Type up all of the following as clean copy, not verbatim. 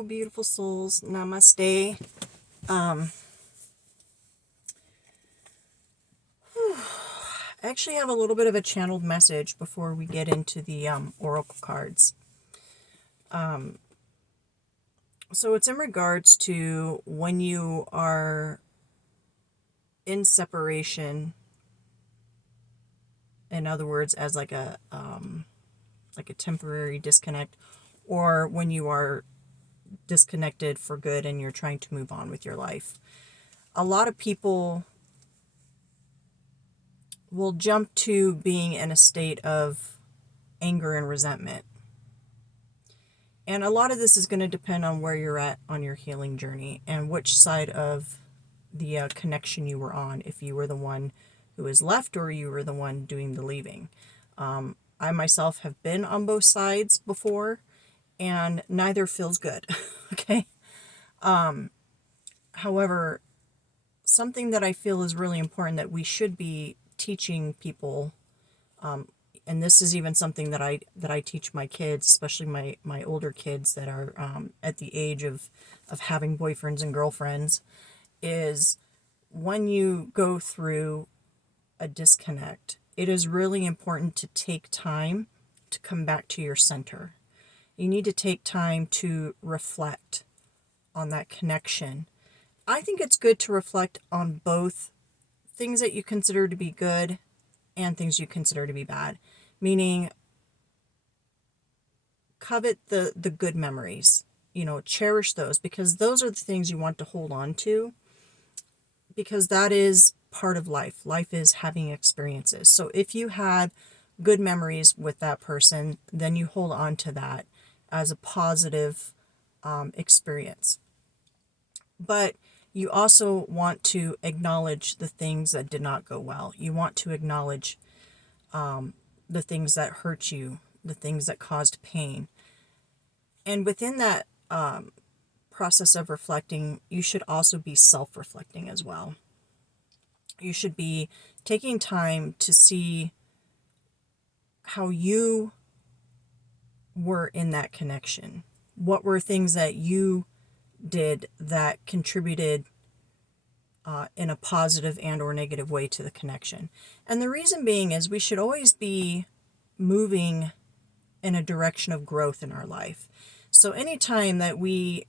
Hello, beautiful souls. Namaste. I actually have a little bit of a channeled message before we get into the oracle cards. So it's in regards to when you are in separation. In other words, as like a temporary disconnect, or when you are disconnected for good and you're trying to move on with your life. A lot of people will jump to being in a state of anger and resentment. And a lot of this is going to depend on where you're at on your healing journey and which side of the connection you were on, if you were the one who was left or you were the one doing the leaving. I myself have been on both sides before, and neither feels good. Okay. However, something that I feel is really important that we should be teaching people, and this is even something that I teach my kids, especially my older kids that are at the age of having boyfriends and girlfriends, is when you go through a disconnect, it is really important to take time to come back to your center. You need to take time to reflect on that connection. I think it's good to reflect on both things that you consider to be good and things you consider to be bad. Meaning, covet the good memories, cherish those, because those are the things you want to hold on to, because that is part of life. Life is having experiences. So if you had good memories with that person, then you hold on to that as a positive experience. But you also want to acknowledge the things that did not go well. You want to acknowledge the things that hurt you, the things that caused pain. And within that process of reflecting, you should also be self-reflecting as well. You should be taking time to see how you were in that connection. What were things that you did that contributed in a positive and or negative way to the connection. And the reason being is we should always be moving in a direction of growth in our life. So anytime that we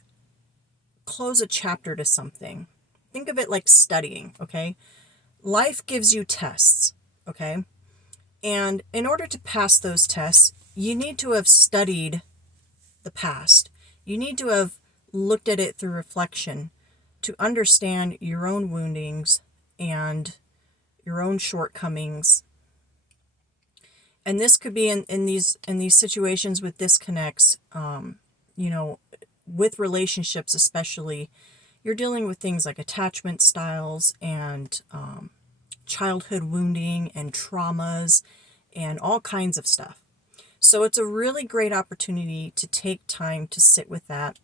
close a chapter to something, think of it like studying, okay? Life gives you tests, okay? And in order to pass those tests, you need to have studied the past. You need to have looked at it through reflection to understand your own woundings and your own shortcomings. And this could be in these situations with disconnects, with relationships especially, you're dealing with things like attachment styles and childhood wounding and traumas and all kinds of stuff. So it's a really great opportunity to take time to sit with that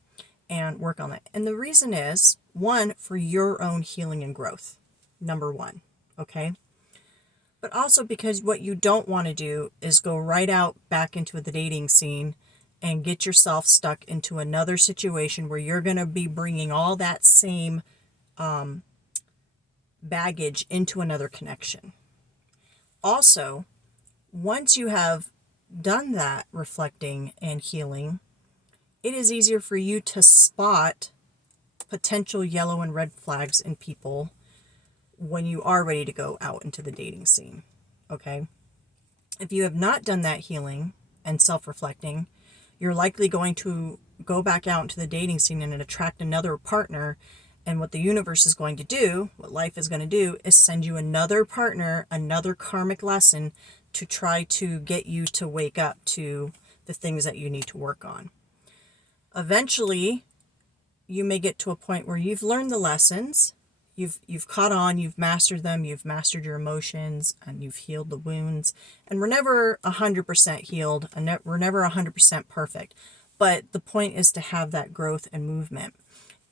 and work on that. And the reason is, one, for your own healing and growth, number one, okay? But also because what you don't want to do is go right out back into the dating scene and get yourself stuck into another situation where you're going to be bringing all that same baggage into another connection. Also, once you have done that reflecting and healing, it is easier for you to spot potential yellow and red flags in people when you are ready to go out into the dating scene, okay? If you have not done that healing and self-reflecting, you're likely going to go back out into the dating scene and attract another partner, and what the universe is going to do, what life is going to do, is send you another partner, another karmic lesson to try to get you to wake up to the things that you need to work on. Eventually, you may get to a point where you've learned the lessons, you've caught on, you've mastered them, you've mastered your emotions, and you've healed the wounds. And we're never 100% healed, and we're never 100% perfect. But the point is to have that growth and movement.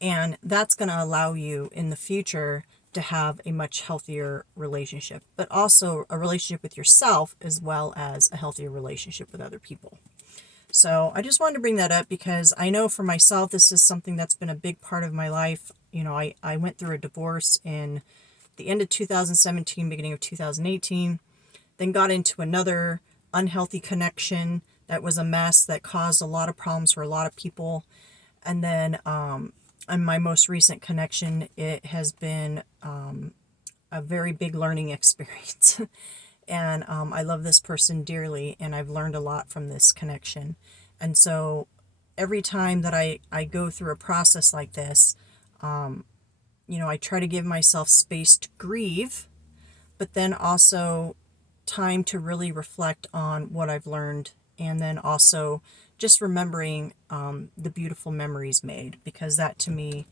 And that's going to allow you in the future to have a much healthier relationship, but also a relationship with yourself as well as a healthier relationship with other people. So I just wanted to bring that up because I know for myself, this is something that's been a big part of my life. You know, I went through a divorce in the end of 2017, beginning of 2018, then got into another unhealthy connection that was a mess that caused a lot of problems for a lot of people. And then in my most recent connection, it has been a very big learning experience. And I love this person dearly, and I've learned a lot from this connection. And so every time that I go through a process like this, you know, I try to give myself space to grieve, but then also time to really reflect on what I've learned, and then also just remembering the beautiful memories made, because that to me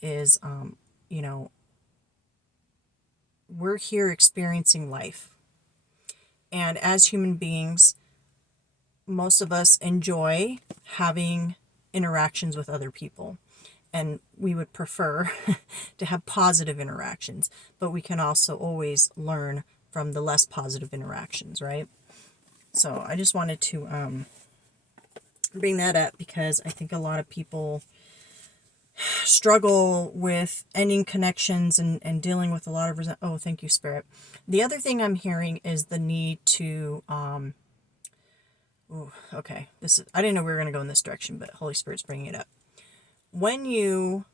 is, you know, we're here experiencing life. And as human beings, most of us enjoy having interactions with other people. And we would prefer to have positive interactions, but we can also always learn from the less positive interactions, right? So I just wanted to bring that up because I think a lot of people struggle with ending connections and dealing with a lot of oh, thank you, Spirit. The other thing I'm hearing is the need to okay, this is, I didn't know we were going to go in this direction, but Holy Spirit's bringing it up. When you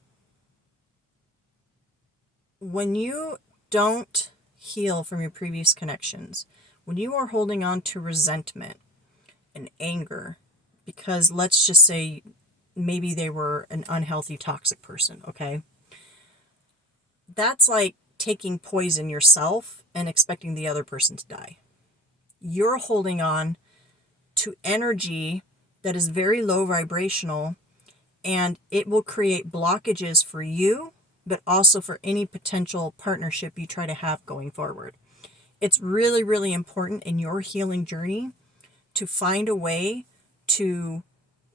don't heal from your previous connections, when you are holding on to resentment and anger, because let's just say maybe they were an unhealthy, toxic person, okay? That's like taking poison yourself and expecting the other person to die. You're holding on to energy that is very low vibrational, and it will create blockages for you, but also for any potential partnership you try to have going forward. It's really, really important in your healing journey to find a way to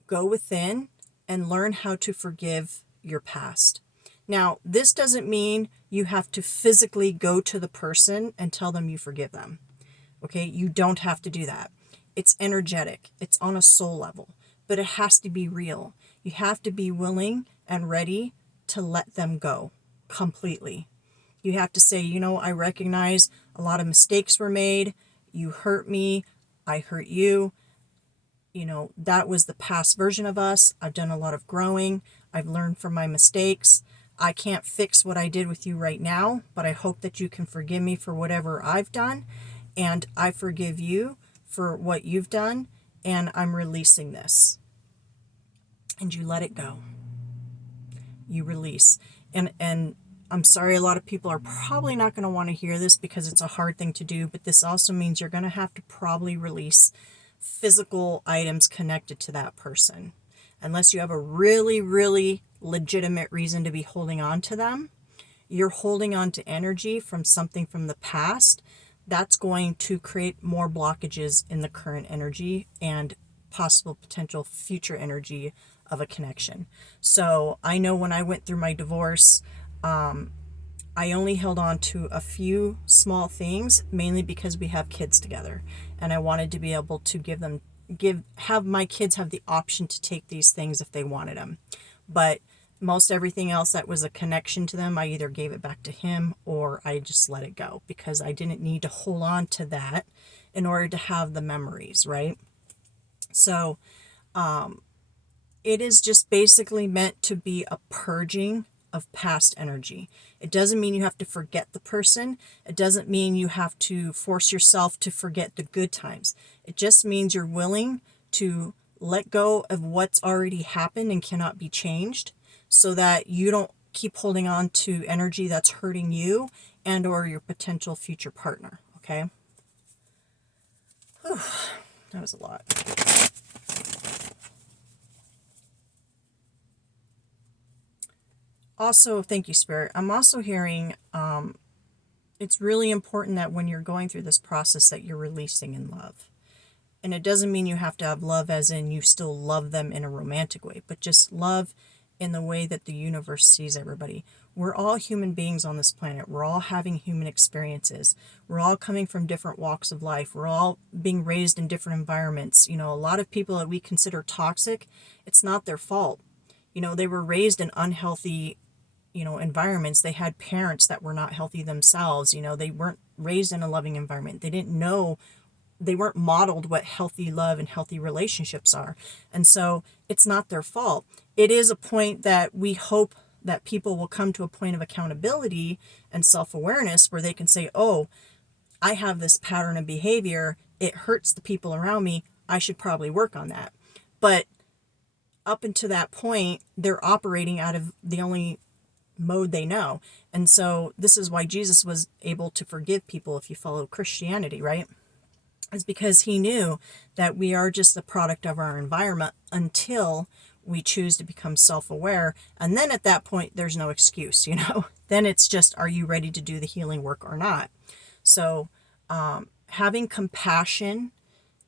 go within and learn how to forgive your past. Now, this doesn't mean you have to physically go to the person and tell them you forgive them. Okay, you don't have to do that. It's energetic. It's on a soul level, but it has to be real. You have to be willing and ready to let them go completely. You have to say, you know, I recognize a lot of mistakes were made. You hurt me. I hurt you. You know, that was the past version of us. I've done a lot of growing. I've learned from my mistakes. I can't fix what I did with you right now, but I hope that you can forgive me for whatever I've done. And I forgive you for what you've done. And I'm releasing this. And you let it go. You release. And I'm sorry, a lot of people are probably not going to want to hear this because it's a hard thing to do, but this also means you're going to have to probably release physical items connected to that person. Unless you have a really, really legitimate reason to be holding on to them, you're holding on to energy from something from the past. That's going to create more blockages in the current energy and possible potential future energy of a connection. So I know when I went through my divorce, I only held on to a few small things, mainly because we have kids together, and I wanted to be able to have my kids have the option to take these things if they wanted them. But most everything else that was a connection to them, I either gave it back to him or I just let it go because I didn't need to hold on to that in order to have the memories, right? So, it is just basically meant to be a purging of past energy. It doesn't mean you have to forget the person. It doesn't mean you have to force yourself to forget the good times. It just means you're willing to let go of what's already happened and cannot be changed so that you don't keep holding on to energy that's hurting you and or your potential future partner, okay? Whew, that was a lot. Also, thank you, Spirit. I'm also hearing it's really important that when you're going through this process that you're releasing in love. And it doesn't mean you have to have love as in you still love them in a romantic way, but just love in the way that the universe sees everybody. We're all human beings on this planet. We're all having human experiences. We're all coming from different walks of life. We're all being raised in different environments. You know, a lot of people that we consider toxic, it's not their fault. You know, they were raised in unhealthy, you know, environments. They had parents that were not healthy themselves. You know, they weren't raised in a loving environment. They didn't know, they weren't modeled what healthy love and healthy relationships are. And so it's not their fault. It is a point that we hope that people will come to a point of accountability and self-awareness where they can say, oh, I have this pattern of behavior. It hurts the people around me. I should probably work on that. But up until that point, they're operating out of the only mode they know. And so this is why Jesus was able to forgive people if you follow Christianity, right? It's because he knew that we are just the product of our environment until we choose to become self-aware. And then at that point, there's no excuse, you know? Then it's just, are you ready to do the healing work or not? So having compassion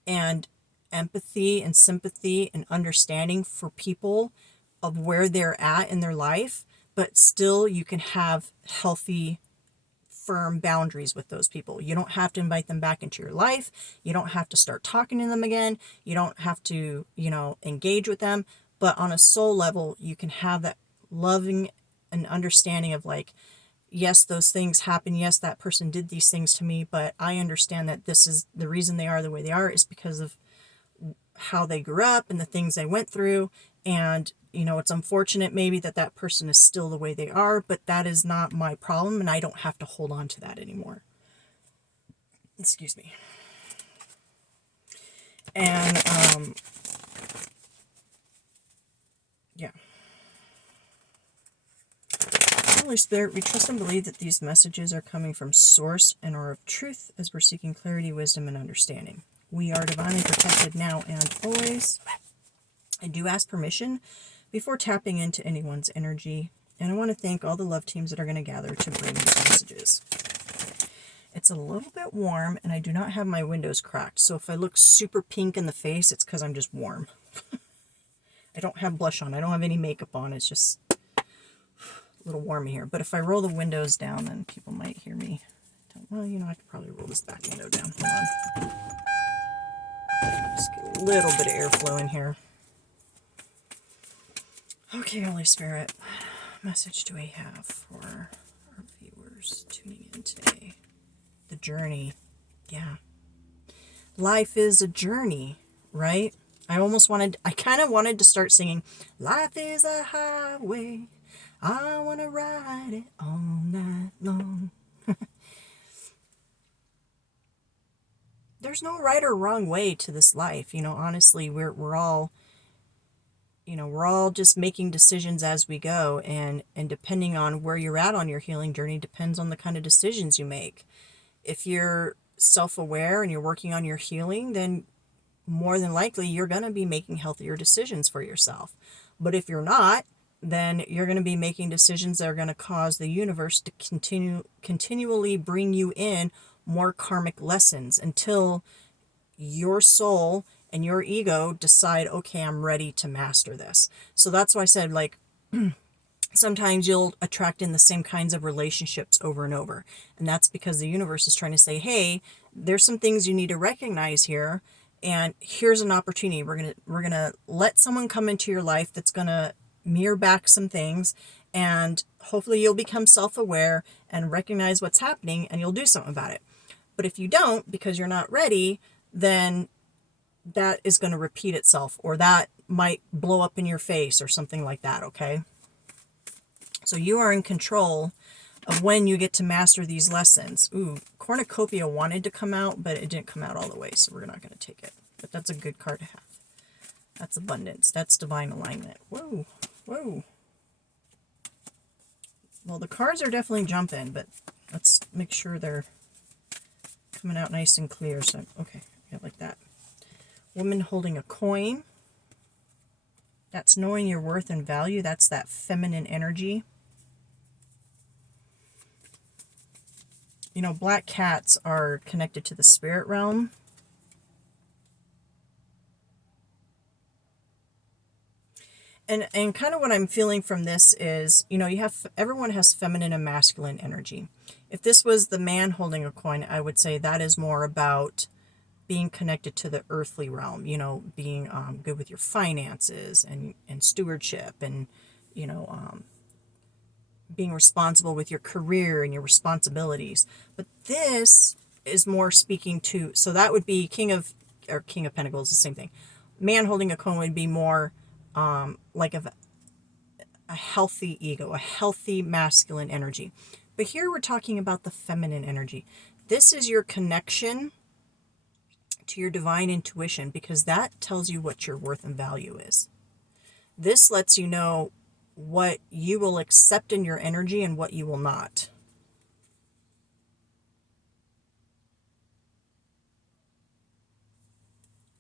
and empathy and sympathy and understanding for people of where they're at in their life, but still you can have healthy, firm boundaries with those people. You don't have to invite them back into your life. You don't have to start talking to them again. You don't have to, you know, engage with them. But on a soul level, you can have that loving and understanding of like, yes, those things happen. Yes, that person did these things to me, but I understand that this is the reason they are the way they are is because of how they grew up and the things they went through. And, you know, it's unfortunate maybe that that person is still the way they are, but that is not my problem. And I don't have to hold on to that anymore. Excuse me. And, yeah. Holy Spirit, we trust and believe that these messages are coming from source and are of truth as we're seeking clarity, wisdom, and understanding. We are divinely protected now and always. I do ask permission before tapping into anyone's energy, and I want to thank all the love teams that are going to gather to bring these messages. It's a little bit warm, and I do not have my windows cracked, so if I look super pink in the face, it's because I'm just warm. I don't have blush on. I don't have any makeup on. It's just a little warm here. But if I roll the windows down, then people might hear me. Well, you know, I could probably roll this back window down. Hold on. Just get a little bit of airflow in here. Okay, Holy Spirit, what message do I have for our viewers tuning in today? The journey. Yeah. Life is a journey, right? I kind of wanted to start singing, life is a highway, I want to ride it all night long. There's no right or wrong way to this life. You know, honestly, we're all, you know, we're all just making decisions as we go. And depending on where you're at on your healing journey depends on the kind of decisions you make. If you're self-aware and you're working on your healing, then more than likely you're going to be making healthier decisions for yourself. But if you're not, then you're going to be making decisions that are going to cause the universe to continually bring you in more karmic lessons until your soul and your ego decide, okay, I'm ready to master this. So that's why I said, like, sometimes you'll attract in the same kinds of relationships over and over. And that's because the universe is trying to say, hey, there's some things you need to recognize here. And here's an opportunity. We're gonna let someone come into your life that's gonna mirror back some things, and hopefully you'll become self-aware and recognize what's happening, and you'll do something about it. But if you don't, because you're not ready, then that is going to repeat itself, or that might blow up in your face or something like that, okay? So you are in control of when you get to master these lessons. Ooh, Cornucopia wanted to come out, but it didn't come out all the way, so we're not going to take it. But that's a good card to have. That's abundance. That's divine alignment. Whoa, whoa. Well, the cards are definitely jumping, but let's make sure they're coming out nice and clear. So, okay, yeah, like that. Woman holding a coin. That's knowing your worth and value. That's that feminine energy. You know, black cats are connected to the spirit realm. And kind of what I'm feeling from this is, you have everyone has feminine and masculine energy. If this was the man holding a coin, I would say that is more about being connected to the earthly realm, being good with your finances and stewardship and, you know, um, being responsible with your career and your responsibilities. But this is more speaking to, so that would be King of Pentacles, the same thing. Man holding a coin would be more like a healthy ego, a healthy masculine energy. But here we're talking about the feminine energy. This is your connection to your divine intuition, because that tells you what your worth and value is. This lets you know what you will accept in your energy and what you will not.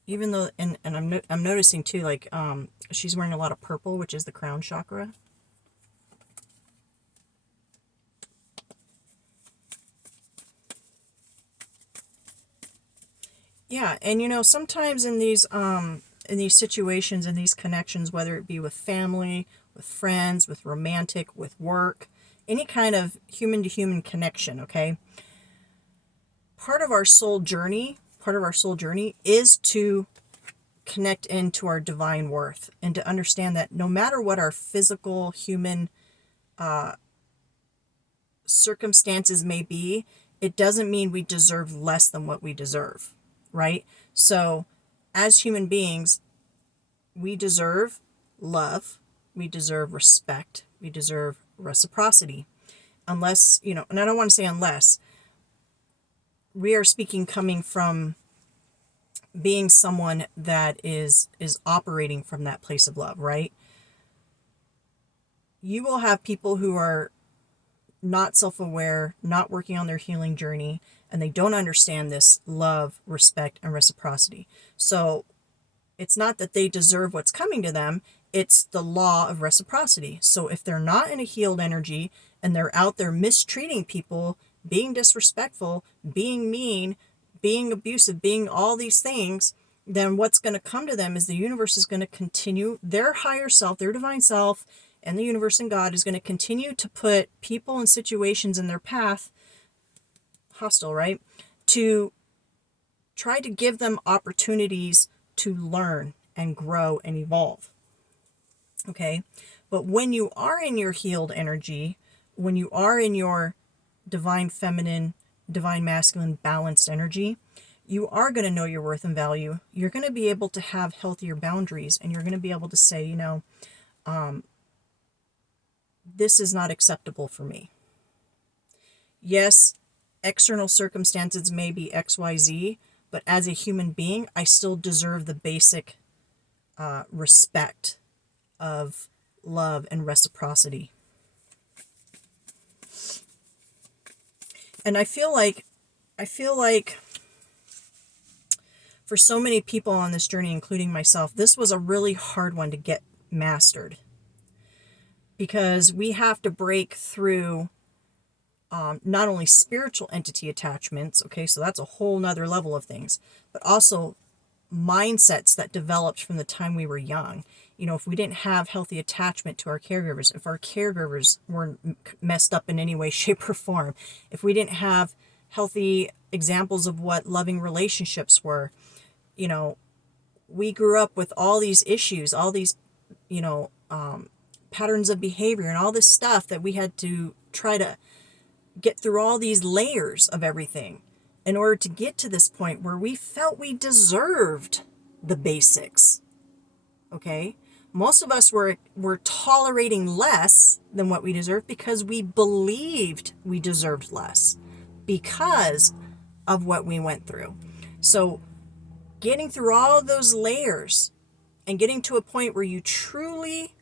Even though, and I'm noticing too, like she's wearing a lot of purple, which is the crown chakra. Yeah, and sometimes in these situations, in these connections, whether it be with family, with friends, with romantic, with work, any kind of human to human connection, okay? Part of our soul journey is to connect into our divine worth and to understand that no matter what our physical human circumstances may be, it doesn't mean we deserve less than what we deserve, right? So as human beings, we deserve love, we deserve respect, we deserve reciprocity. Unless, and I don't want to say unless, we are speaking coming from being someone that is operating from that place of love, right? You will have people who are not self-aware, not working on their healing journey, and they don't understand this love, respect, and reciprocity. So it's not that they deserve what's coming to them, it's the law of reciprocity. So if they're not in a healed energy and they're out there mistreating people, being disrespectful, being mean, being abusive, being all these things, then what's going to come to them is the universe is going to continue, their higher self, their divine self, and the universe and God is going to continue to put people and situations in their path, hostile, right? To try to give them opportunities to learn and grow and evolve. Okay? But when you are in your healed energy, when you are in your divine feminine, divine masculine balanced energy, you are going to know your worth and value. You're going to be able to have healthier boundaries, and you're going to be able to say, this is not acceptable for me. Yes, external circumstances may be XYZ, but as a human being, I still deserve the basic respect of love and reciprocity. And I feel like for so many people on this journey, including myself, this was a really hard one to get mastered, because we have to break through not only spiritual entity attachments, okay, so that's a whole nother level of things, but also mindsets that developed from the time we were young. If we didn't have healthy attachment to our caregivers, if our caregivers were messed up in any way, shape, or form, if we didn't have healthy examples of what loving relationships were, we grew up with all these issues, all these, patterns of behavior and all this stuff that we had to try to get through all these layers of everything in order to get to this point where we felt we deserved the basics. Okay? Most of us were tolerating less than what we deserved because we believed we deserved less because of what we went through. So getting through all those layers and getting to a point where you truly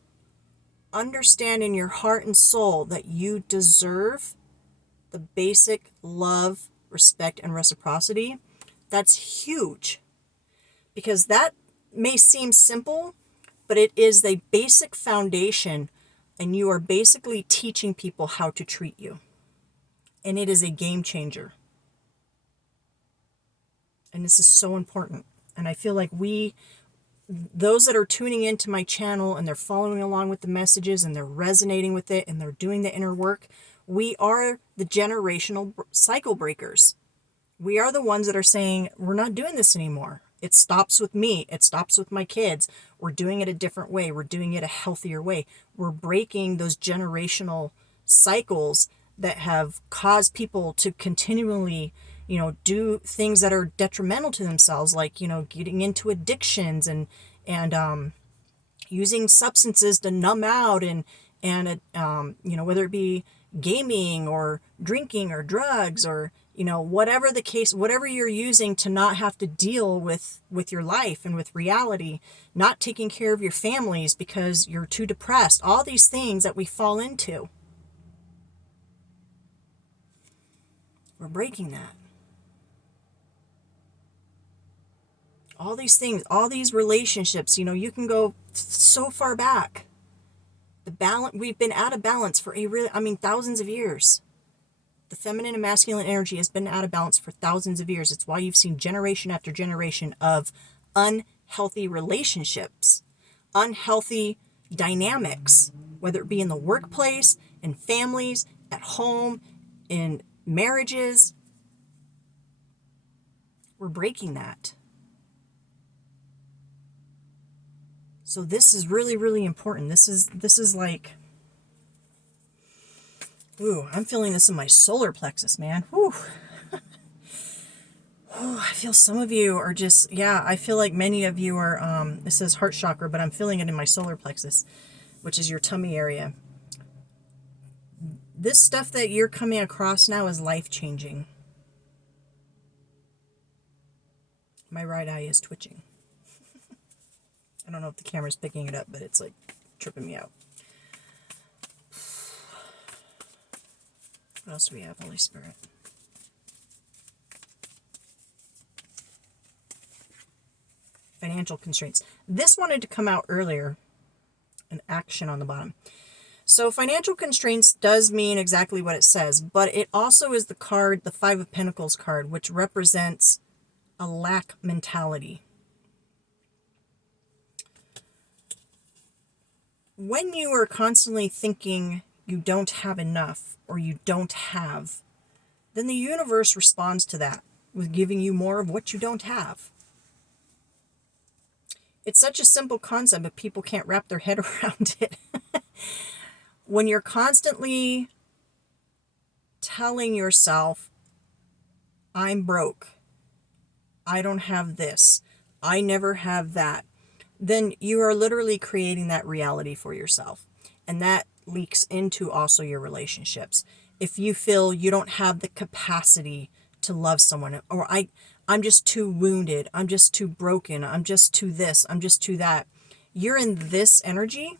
understand in your heart and soul that you deserve the basic love, respect, and reciprocity, that's huge. Because that may seem simple, but it is the basic foundation, and you are basically teaching people how to treat you. And it is a game changer. And this is so important. And I feel like we those that are tuning into my channel and they're following along with the messages and they're resonating with it and they're doing the inner work, we are the generational cycle breakers. We are the ones that are saying, we're not doing this anymore. It stops with me. It stops with my kids. We're doing it a different way. We're doing it a healthier way. We're breaking those generational cycles that have caused people to continually, do things that are detrimental to themselves, like, getting into addictions and using substances to numb out and whether it be gaming or drinking or drugs or, whatever the case, whatever you're using to not have to deal with your life and with reality, not taking care of your families because you're too depressed, all these things that we fall into. We're breaking that. All these things, all these relationships, you can go so far back. We've been out of balance for thousands of years. The feminine and masculine energy has been out of balance for thousands of years. It's why you've seen generation after generation of unhealthy relationships, unhealthy dynamics, whether it be in the workplace, in families, at home, in marriages. We're breaking that. So this is really, really important. This is like, ooh, I'm feeling this in my solar plexus, man. Whew. Oh, I feel some of you are just, I feel like many of you are, it says heart chakra, but I'm feeling it in my solar plexus, which is your tummy area. This stuff that you're coming across now is life-changing. My right eye is twitching. I don't know if the camera's picking it up, but it's like tripping me out. What else do we have, Holy Spirit? Financial constraints. This wanted to come out earlier. An action on the bottom. So financial constraints does mean exactly what it says, but it also is the card, the Five of Pentacles card, which represents a lack mentality. When you are constantly thinking you don't have enough or you don't have, then the universe responds to that with giving you more of what you don't have. It's such a simple concept, but people can't wrap their head around it. When you're constantly telling yourself, I'm broke, I don't have this, I never have that, then you are literally creating that reality for yourself. And that leaks into also your relationships. If you feel you don't have the capacity to love someone, or I'm just too wounded, I'm just too broken, I'm just too this, I'm just too that, you're in this energy.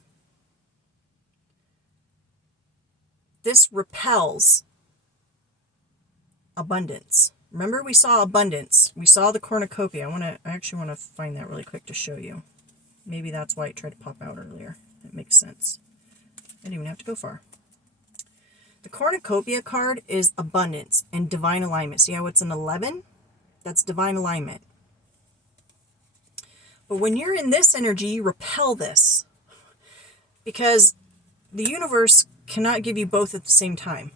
This repels abundance. Remember, we saw abundance. We saw the cornucopia. I actually want to find that really quick to show you. Maybe that's why it tried to pop out earlier. That makes sense. I didn't even have to go far. The cornucopia card is abundance and divine alignment. See how it's an 11? That's divine alignment. But when you're in this energy, you repel this. Because the universe cannot give you both at the same time.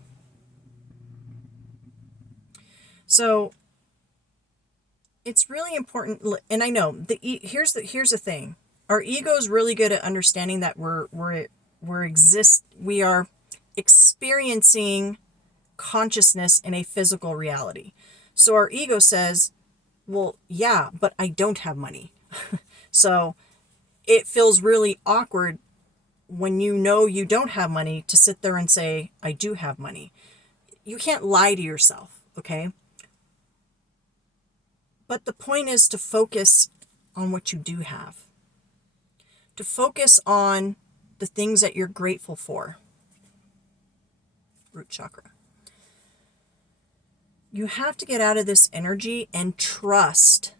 So it's really important, and I know here's the thing. Our ego is really good at understanding that we are experiencing consciousness in a physical reality. So our ego says, well, yeah, but I don't have money. So it feels really awkward when you know you don't have money to sit there and say, I do have money. You can't lie to yourself, okay? But the point is to focus on what you do have. To focus on the things that you're grateful for. Root chakra. You have to get out of this energy and trust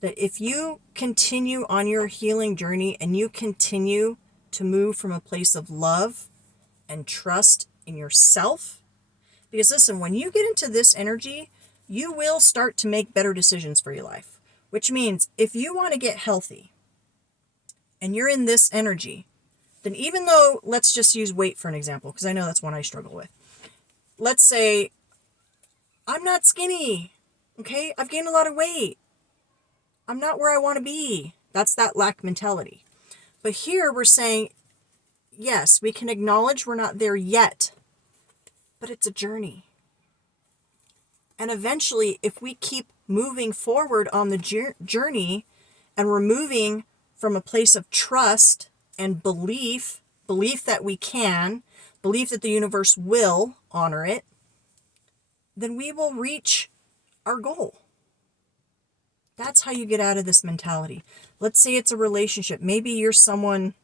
that if you continue on your healing journey and you continue to move from a place of love and trust in yourself, because listen, when you get into this energy, you will start to make better decisions for your life. which means if you want to get healthy and you're in this energy, then even though, let's just use weight for an example, because I know that's one I struggle with. Let's say I'm not skinny, okay? I've gained a lot of weight. I'm not where I want to be. That's that lack mentality. But here we're saying, yes, we can acknowledge we're not there yet, but it's a journey. And eventually, if we keep moving forward on the journey and we're moving from a place of trust and belief that we can, belief that the universe will honor it, then we will reach our goal. That's how you get out of this mentality. Let's say it's a relationship. Maybe you're someone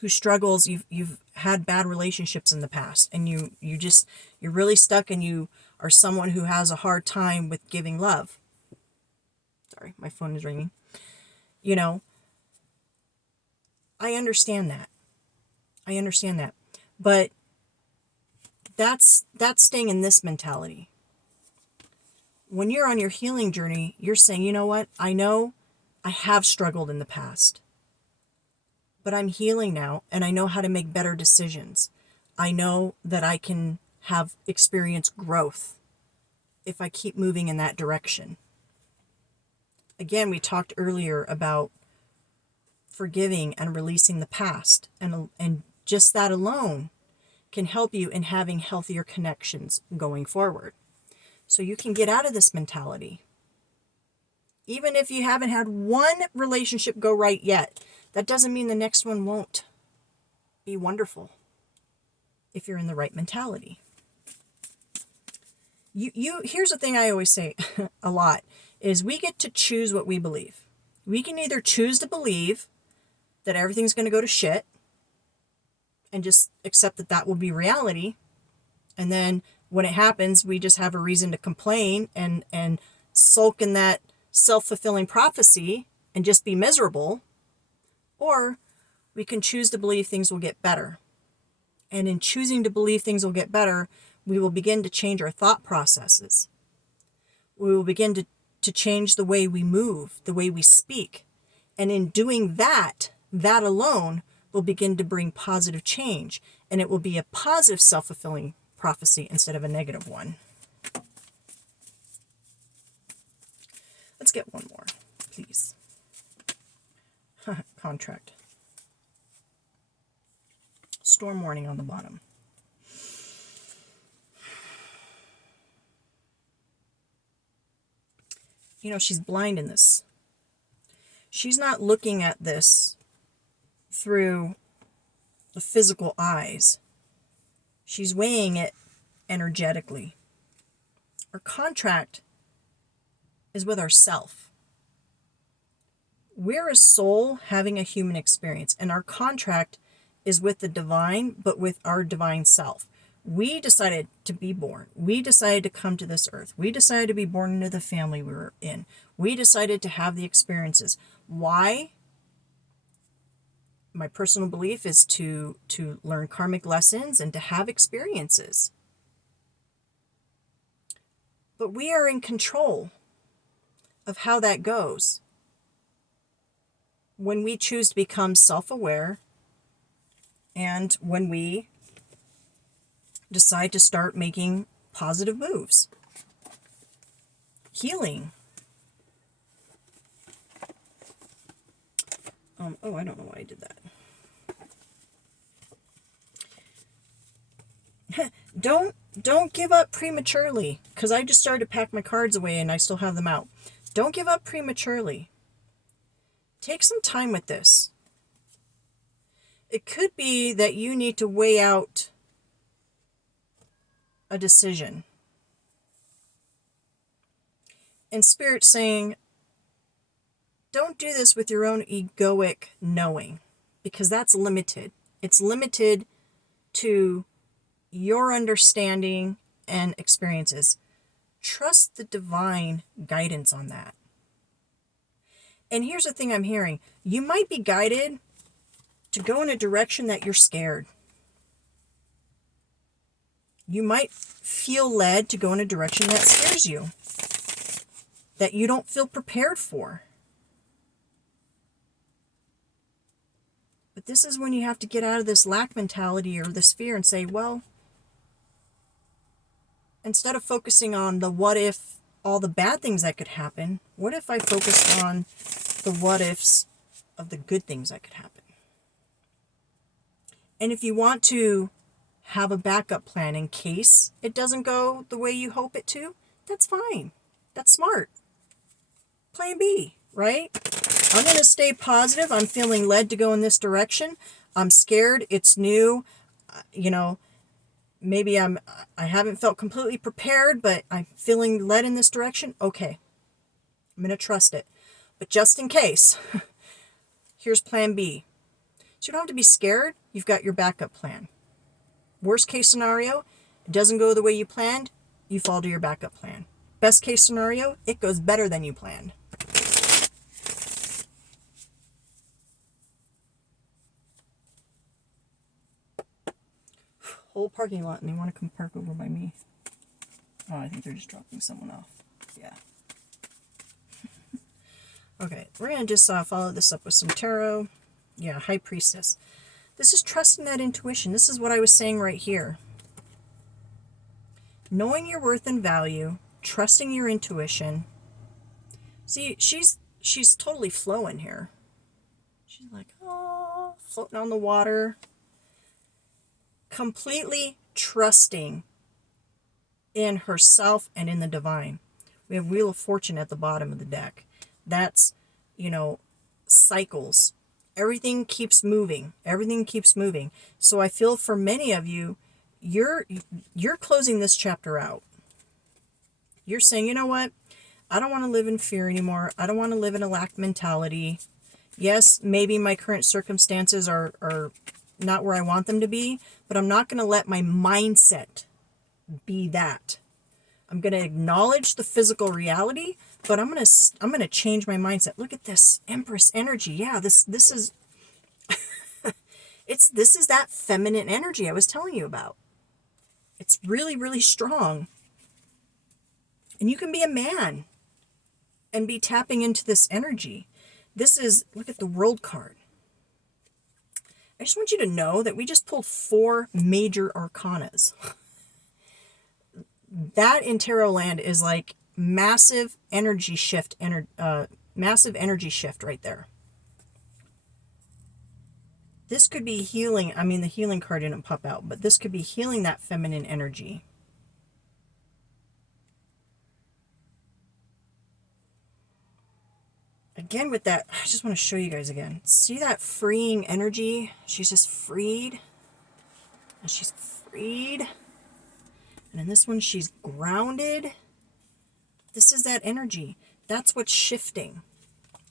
who struggles. You've had bad relationships in the past, and you're really stuck, and you are someone who has a hard time with giving love. Sorry, my phone is ringing. You know, I understand that. But that's staying in this mentality. When you're on your healing journey, you're saying, you know what? I know I have struggled in the past, but I'm healing now, and I know how to make better decisions. I know that I can have experience growth if I keep moving in that direction. Again, we talked earlier about forgiving and releasing the past, and just that alone can help you in having healthier connections going forward. So you can get out of this mentality. Even if you haven't had one relationship go right yet, that doesn't mean the next one won't be wonderful if you're in the right mentality. Here's the thing I always say a lot, is we get to choose what we believe. We can either choose to believe that everything's going to go to shit and just accept that that will be reality. And then when it happens, we just have a reason to complain and sulk in that self-fulfilling prophecy and just be miserable. Or we can choose to believe things will get better. And in choosing to believe things will get better, we will begin to change our thought processes. We will begin to change the way we move, the way we speak. And in doing that alone will begin to bring positive change. And it will be a positive self-fulfilling prophecy instead of a negative one. Let's get one more, please. Contract. Storm warning on the bottom. You know, she's blind in this. She's not looking at this through the physical eyes. She's weighing it energetically. Our contract is with ourself. We're a soul having a human experience, and our contract is with the divine, but with our divine self. We decided to be born. We decided to come to this earth. We decided to be born into the family we were in. We decided to have the experiences. Why? My personal belief is to learn karmic lessons and to have experiences. But we are in control of how that goes. When we choose to become self-aware, and when we decide to start making positive moves. Healing. Oh, I don't know why I did that. Don't give up prematurely, because I just started to pack my cards away and I still have them out. Don't give up prematurely. Take some time with this. It could be that you need to weigh out a decision. And Spirit's saying, don't do this with your own egoic knowing, because that's limited. It's limited to your understanding and experiences. Trust the divine guidance on that. And here's the thing I'm hearing. You might be guided to go in a direction that you're scared. You might feel led to go in a direction that scares you. that you don't feel prepared for. But this is when you have to get out of this lack mentality or this fear and say, well, instead of focusing on the what if, all the bad things that could happen, what if I focused on the what ifs of the good things that could happen? And if you want to have a backup plan in case it doesn't go the way you hope it to, that's fine. That's smart. Plan B, right? I'm going to stay positive. I'm feeling led to go in this direction. I'm scared. It's new. Maybe I haven't felt completely prepared, but I'm feeling led in this direction. Okay. I'm going to trust it. But just in case, here's plan B. So you don't have to be scared. You've got your backup plan. Worst case scenario, it doesn't go the way you planned. You fall to your backup plan. Best case scenario, it goes better than you planned. Whole parking lot, and they want to come park over by me. Oh, I think they're just dropping someone off. Yeah. Okay, we're going to just follow this up with some tarot. Yeah, High Priestess. This is trusting that intuition. This is what I was saying right here. Knowing your worth and value, trusting your intuition. See, she's totally flowing here. She's like, oh, floating on the water. Completely trusting in herself and in the divine. We have Wheel of Fortune at the bottom of the deck. That's, cycles. Everything keeps moving. Everything keeps moving. So I feel for many of you, you're closing this chapter out. You're saying, you know what? I don't want to live in fear anymore. I don't want to live in a lack mentality. Yes, maybe my current circumstances are not where I want them to be, but I'm not going to let my mindset be that. I'm going to acknowledge the physical reality, but I'm going to change my mindset. Look at this Empress energy. Yeah, this is this is that feminine energy I was telling you about. It's really, really strong. And you can be a man and be tapping into this energy. This is, look at the World card. I just want you to know that we just pulled 4 major arcanas. That in tarot land is like massive energy shift, massive energy shift right there. This could be healing. I mean, the healing card didn't pop out, but this could be healing that feminine energy. Again, with that, I just want to show you guys again. See that freeing energy? She's just freed. And she's freed. And in this one, she's grounded. This is that energy. That's what's shifting.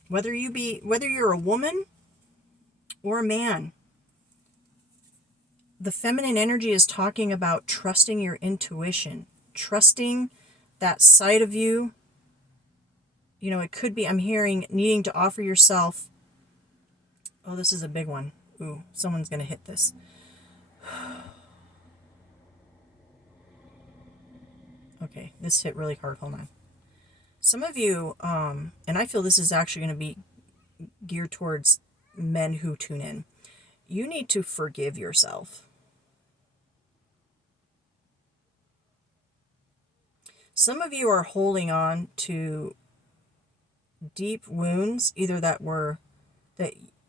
Whether you're a woman or a man, the feminine energy is talking about trusting your intuition, trusting that side of you. It could be, I'm hearing, needing to offer yourself. Oh, this is a big one. Ooh, someone's going to hit this. Okay, this hit really hard. Hold on. Some of you, and I feel this is actually going to be geared towards men who tune in. You need to forgive yourself. Some of you are holding on to deep wounds, either that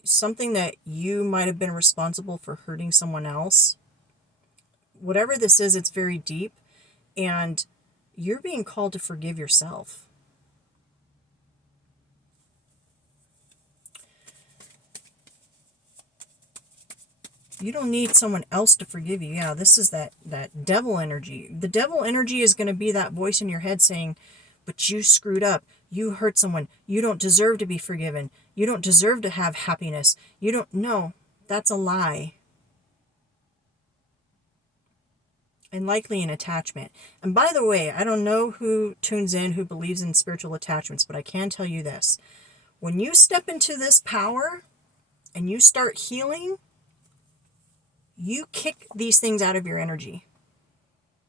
something that you might have been responsible for hurting someone else. Whatever this is, it's very deep, and you're being called to forgive yourself. You don't need someone else to forgive you. Yeah, this is that devil energy. The devil energy is going to be that voice in your head saying, but you screwed up. You hurt someone. You don't deserve to be forgiven. You don't deserve to have happiness. You don't know. That's a lie. And likely an attachment. And by the way, I don't know who tunes in, who believes in spiritual attachments, but I can tell you this. When you step into this power and you start healing, you kick these things out of your energy.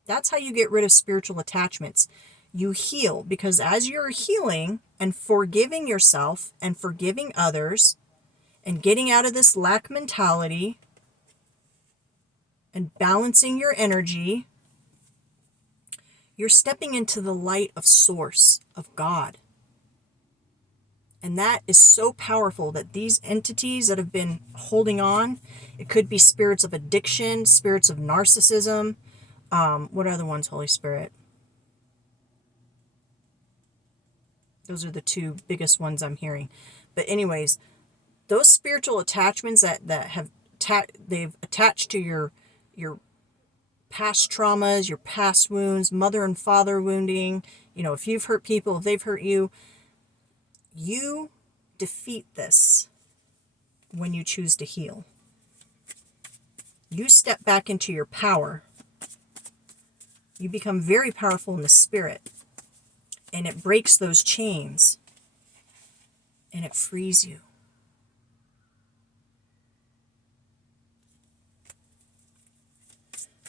That's how you get rid of spiritual attachments. you heal, because as you're healing and forgiving yourself and forgiving others and getting out of this lack mentality and balancing your energy, you're stepping into the light of Source, of God. And that is so powerful that these entities that have been holding on, it could be spirits of addiction, spirits of narcissism. What are the ones, Holy Spirit? Those are the two biggest ones I'm hearing. But anyways, those spiritual attachments that have they've attached to your past traumas, your past wounds, mother and father wounding, if you've hurt people, if they've hurt you, you defeat this when you choose to heal. You step back into your power. You become very powerful in the spirit. And it breaks those chains. And it frees you.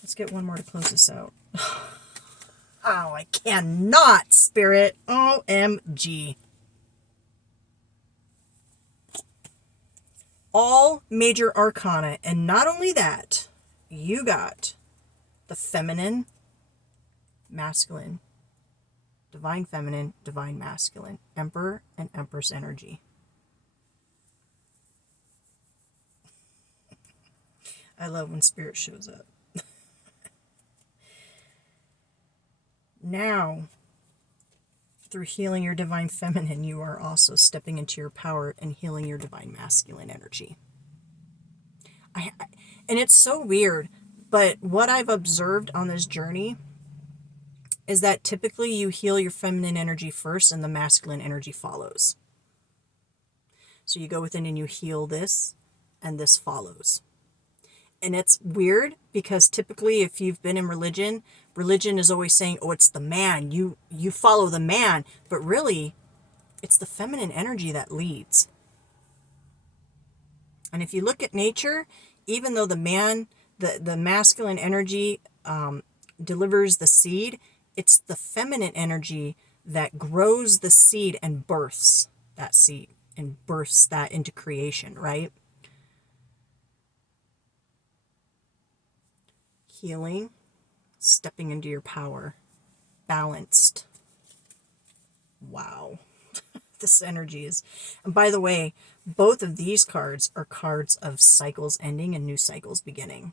Let's get one more to close this out. Oh, I cannot, Spirit. OMG. All major arcana. And not only that, you got the feminine, masculine, divine feminine, divine masculine, emperor and empress energy. I love when spirit shows up. Now, through healing your divine feminine, you are also stepping into your power and healing your divine masculine energy. And it's so weird, but what I've observed on this journey is that typically you heal your feminine energy first and the masculine energy follows. So you go within and you heal this, and this follows. And it's weird because typically if you've been in religion is always saying, oh, it's the man. You follow the man. But really, it's the feminine energy that leads. And if you look at nature, even though the masculine energy delivers the seed, it's the feminine energy that grows the seed and births that seed and births that into creation, right? Healing, stepping into your power, balanced. Wow. This energy is, and by the way, both of these cards are cards of cycles ending and new cycles beginning.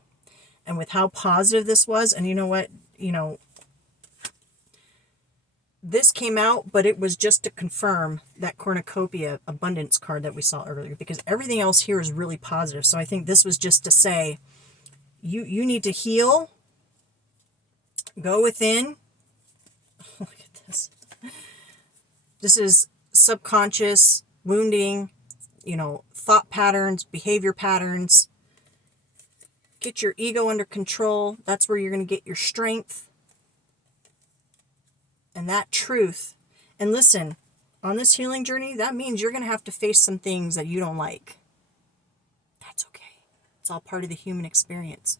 And with how positive this was, and you know what, this came out, but it was just to confirm that cornucopia abundance card that we saw earlier, because everything else here is really positive. So I think this was just to say, you need to heal, go within. Look at this. This is subconscious wounding, thought patterns, behavior patterns. Get your ego under control. That's where you're going to get your strength. And that truth. And listen, on this healing journey, that means you're going to have to face some things that you don't like. That's okay. It's all part of the human experience.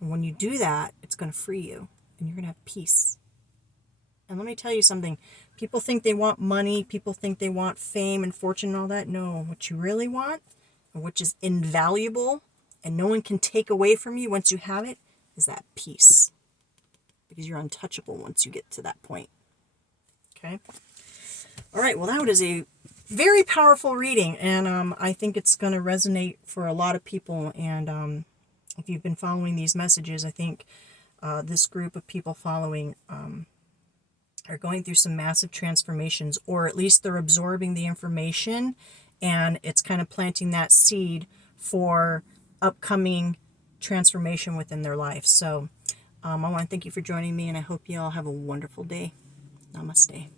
And when you do that, it's going to free you. And you're going to have peace. And let me tell you something. People think they want money. People think they want fame and fortune and all that. No, what you really want, and which is invaluable, and no one can take away from you once you have it, is that peace. Because you're untouchable once you get to that point. Okay? All right, well, that is a very powerful reading, and I think it's going to resonate for a lot of people. And if you've been following these messages, I think this group of people following are going through some massive transformations, or at least they're absorbing the information, and it's kind of planting that seed for upcoming transformation within their life. So I want to thank you for joining me, and I hope you all have a wonderful day. Namaste.